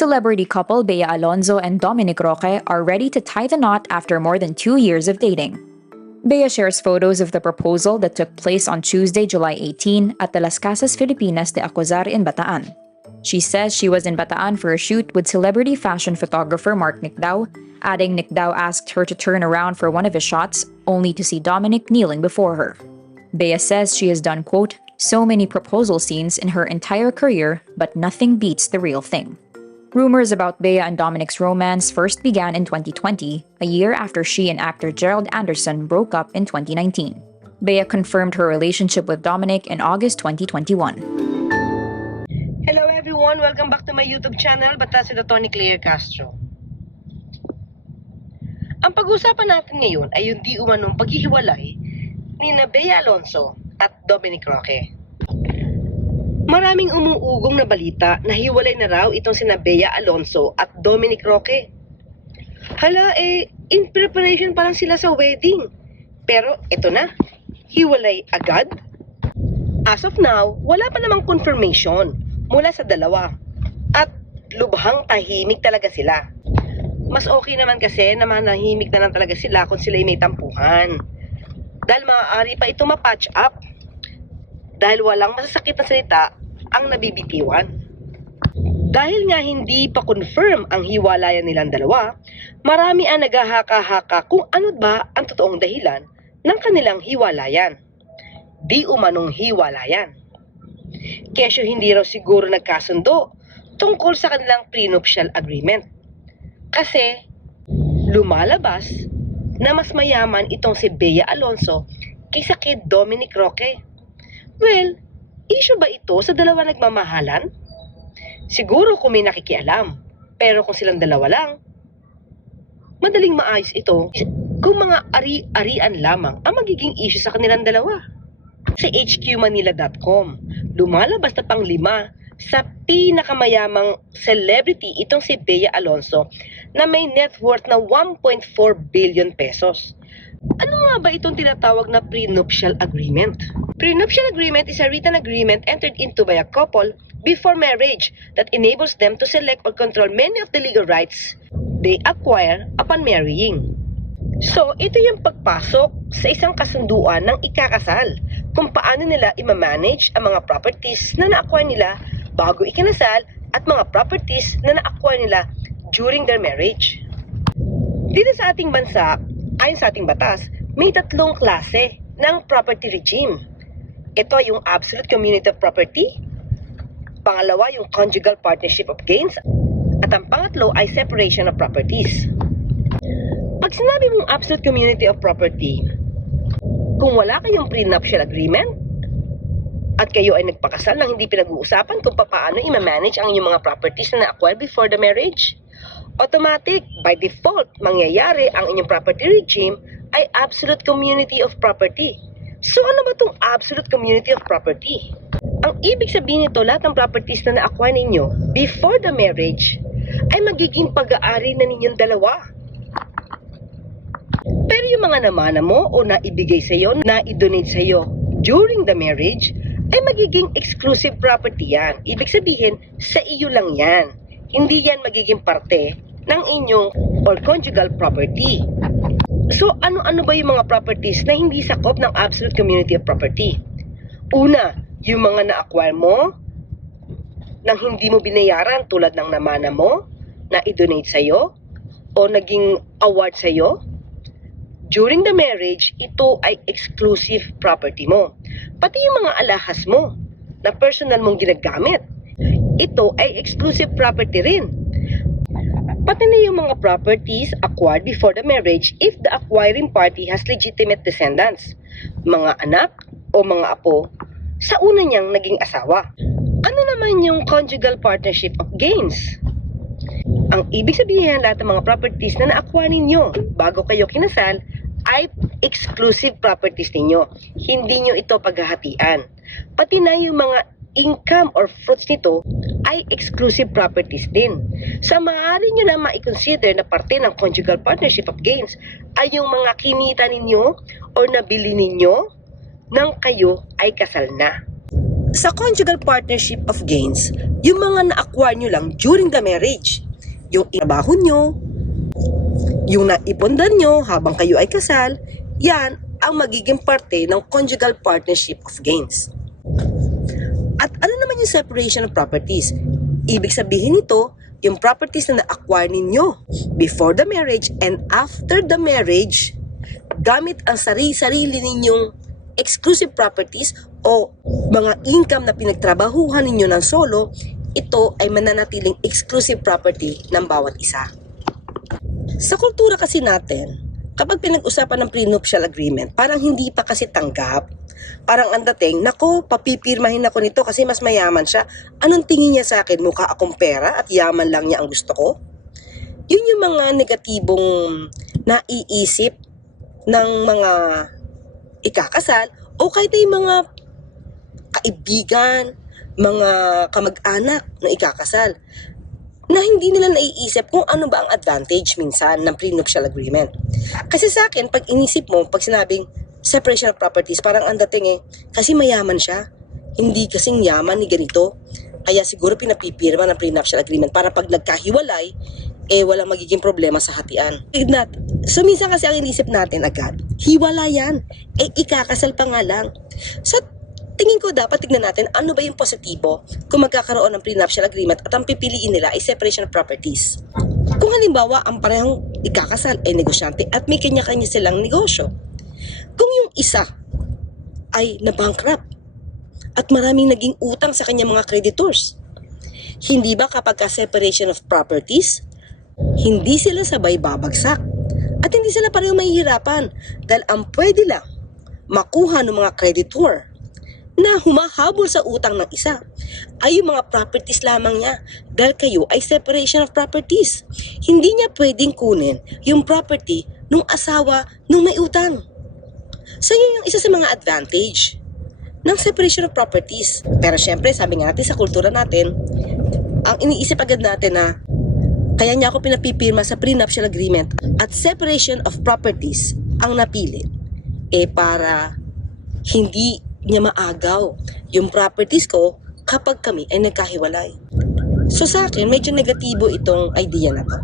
Celebrity couple Bea Alonzo and Dominic Roque are ready to tie the knot after more than 2 years of dating. Bea shares photos of the proposal that took place on Tuesday, July 18 at the Las Casas Filipinas de Acuzar in Bataan. She says she was in Bataan for a shoot with celebrity fashion photographer Mark Nicdao, adding Nicdao asked her to turn around for one of his shots, only to see Dominic kneeling before her. Bea says she has done, quote, so many proposal scenes in her entire career, but nothing beats the real thing. Rumors about Bea and Dominic's romance first began in 2020, a year after she and actor Gerald Anderson broke up in 2019. Bea confirmed her relationship with Dominic in August 2021. Hello everyone! Welcome back to my YouTube channel, Batas ito Tony Claire Castro. Ang pag-uusapan natin ngayon ay yung di umanong paghihiwalay ni Bea Alonzo at Dominic Roque. Maraming umuugong na balita na hiwalay na raw itong sina Bea Alonzo at Dominic Roque. Hala in preparation pa lang sila sa wedding. Pero ito na, hiwalay agad? As of now, wala pa namang confirmation mula sa dalawa. At lubhang tahimik talaga sila. Mas okay naman kasi na manahimik na lang talaga sila kung sila'y may tampuhan. Dahil maaari pa ito ma-patch up. Dahil walang masasakit na salita ang nabibitiwan. Dahil nga hindi pa confirm ang hiwalayan nilang dalawa, marami ang naghahaka-haka kung ano ba ang totoong dahilan ng kanilang hiwalayan. Di umanong hiwalayan. Kesyo hindi raw siguro nagkasundo tungkol sa kanilang prenuptial agreement. Kasi lumalabas na mas mayaman itong si Bea Alonzo kaysa kay Dominic Roque. Well, issue ba ito sa dalawa nagmamahalan? Siguro kung may nakikialam. Pero kung silang dalawa lang, madaling maayos ito kung mga ari-arian lamang ang magiging issue sa kanilang dalawa. Sa HQmanila.com, lumalabas na pang-5 sa pinakamayamang celebrity itong si Bea Alonzo na may net worth na 1.4 billion pesos. Ano nga ba itong tinatawag na prenuptial agreement? Prenuptial agreement is a written agreement entered into by a couple before marriage that enables them to select or control many of the legal rights they acquire upon marrying. So, ito yung pagpasok sa isang kasunduan ng ikakasal kung paano nila i-manage ang mga properties na na-acquire nila bago ikinasal at mga properties na na-acquire nila during their marriage. Dito sa ating bansa, ayon sa ating batas, may 3 klase ng property regime. Ito yung absolute community of property, pangalawa yung conjugal partnership of gains, at ang pangatlo ay separation of properties. Pag sinabi mong absolute community of property, kung wala kayong prenuptial agreement at kayo ay nagpakasal nang hindi pinag-uusapan kung paano i-manage ang inyong mga properties na na-acquire before the marriage, automatic, by default, mangyayari ang inyong property regime ay absolute community of property. So ano ba itong absolute community of property? Ang ibig sabihin nito, lahat ng properties na na-acquire ninyo before the marriage ay magiging pag-aari na ninyong dalawa. Pero yung mga namana mo o naibigay sa iyo, na-donate sa iyo during the marriage, ay magiging exclusive property yan. Ibig sabihin, sa iyo lang yan. Hindi yan magiging parte ng inyong or conjugal property. So, ano-ano ba yung mga properties na hindi sakop ng absolute community of property? Una, yung mga na-acquire mo nang hindi mo binayaran tulad ng namana mo, na i-donate sa'yo, o naging award sa'yo. During the marriage, ito ay exclusive property mo. Pati yung mga alahas mo na personal mong ginagamit, ito ay exclusive property rin. Pati na yung mga properties acquired before the marriage if the acquiring party has legitimate descendants, mga anak o mga apo sa una niyang naging asawa. Ano naman yung conjugal partnership of gains? Ang ibig sabihin, lahat ng mga properties na na-acquire ninyo bago kayo kinasal ay exclusive properties ninyo. Hindi nyo ito paghahatian. Pati na yung mga income or fruits nito ay exclusive properties din. So, maaari nyo na ma-consider na parte ng conjugal partnership of gains ay yung mga kinita ninyo or nabili ninyo nang kayo ay kasal na. Sa conjugal partnership of gains, yung mga na-acquire nyo lang during the marriage, yung trabaho nyo, yung naipondan nyo habang kayo ay kasal, yan ang magiging parte ng conjugal partnership of gains. At ano naman yung separation of properties? Ibig sabihin nito, yung properties na na-acquire ninyo before the marriage and after the marriage, gamit ang sarili-sarili ninyong exclusive properties o mga income na pinagtrabahuhan ninyo ng solo, ito ay mananatiling exclusive property ng bawat isa. Sa kultura kasi natin, kapag pinag-usapan ng prenuptial agreement, parang hindi pa kasi tanggap. Parang ang dating, nako, papipirmahin ako nito kasi mas mayaman siya. Anong tingin niya sa akin? Mukha akong pera at yaman lang niya ang gusto ko? Yun yung mga negatibong naiisip ng mga ikakasal o kahit ay mga kaibigan, mga kamag-anak na ikakasal na hindi nila naiisip kung ano ba ang advantage minsan ng prenuptial agreement. Kasi sa akin, pag inisip mo, pag sinabing separation of properties, parang ang dating kasi mayaman siya. Hindi kasing yaman ni ganito. Kaya siguro pinapipirma ng prenuptial agreement para pag nagkahiwalay, walang magiging problema sa hatian. So minsan kasi ang inisip natin agad, hiwala yan. Ikakasal pa nga lang. So tingin ko dapat tignan natin ano ba yung positibo kung magkakaroon ng prenuptial agreement at ang pipiliin nila ay separation of properties. Kung halimbawa ang parehong ikakasal ay negosyante at may kanya-kanya silang negosyo. Kung yung isa ay na-bankrupt at maraming naging utang sa kanyang mga creditors, hindi ba kapag separation of properties, hindi sila sabay babagsak at hindi sila pareho mahihirapan dahil ang pwede lang makuha ng mga creditor na humahabol sa utang ng isa ay yung mga properties lamang niya dahil kayo ay separation of properties. Hindi niya pwedeng kunin yung property ng asawa nung may utang. So yun yung isa sa mga advantage ng separation of properties. Pero syempre, sabi nga natin sa kultura natin, ang iniisip agad natin na kaya niya ako pinapipirma sa prenuptial agreement at separation of properties ang napili para hindi niya maagaw yung properties ko kapag kami ay nagkahiwalay. So sa akin, medyo negatibo itong idea na to.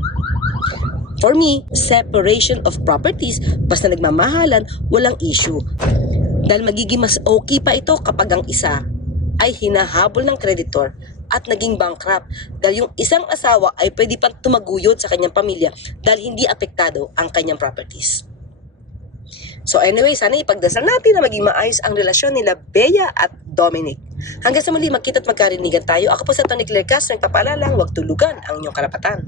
For me, separation of properties, basta nagmamahalan, walang issue. Dahil magiging mas okay pa ito kapag ang isa ay hinahabol ng creditor at naging bankrupt. Dahil yung isang asawa ay pwede pang tumaguyod sa kanyang pamilya dahil hindi apektado ang kanyang properties. So anyway, sana ipagdasal natin na maging maayos ang relasyon nila Bea at Dominic. Hanggang sa muli, magkita at magkarinigan tayo. Ako po sa Tony Claire Castro, nagpapaalala, huwag tulugan ang inyong karapatan.